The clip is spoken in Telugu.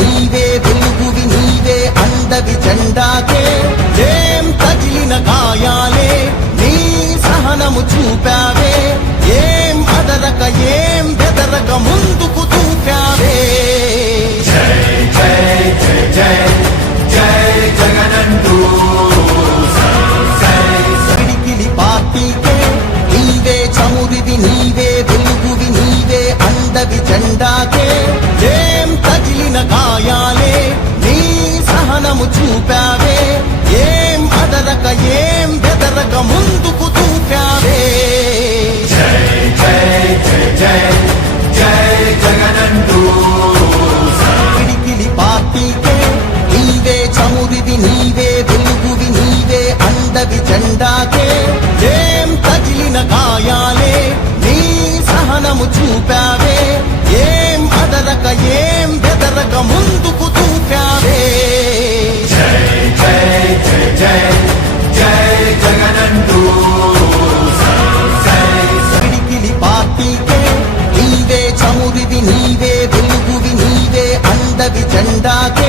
నీవే వెలుగువి నీవే అండవి జెండాకే ఏం తగిలిన గాయాలే నీ సహనము చూపావే ఏం అదరక ఏం బెదరక ముందుకు దూకావే జై జై జై జై జై జగనంటూ పిడికిలి పార్టీకే నీవే చమురివి నీవే వెలుగువి నీవే అండవి జెండాకే ఏం తగిలిన గాయాలే నీ సహనము చూపావే ఏం అదరక ఏం బెదరక ముందుకు దూకావే జై జై జై జై జై జగనంటూ పిడికిలి పార్టీకే నీవే చమురివి నీవే వెలుగువి నీవే అండవి జెండాకే ఏం తగిలిన గాయాలే నీ సహనము చూపావే ఏం అదరక ఏం బెదరక ముందుకు దూకావే జై జై జై జై జై జగనంటూ పిడికిలి పార్టీకే నీవే చమురివి నీవే వెలుగువి నీవే అండవి జెండాకే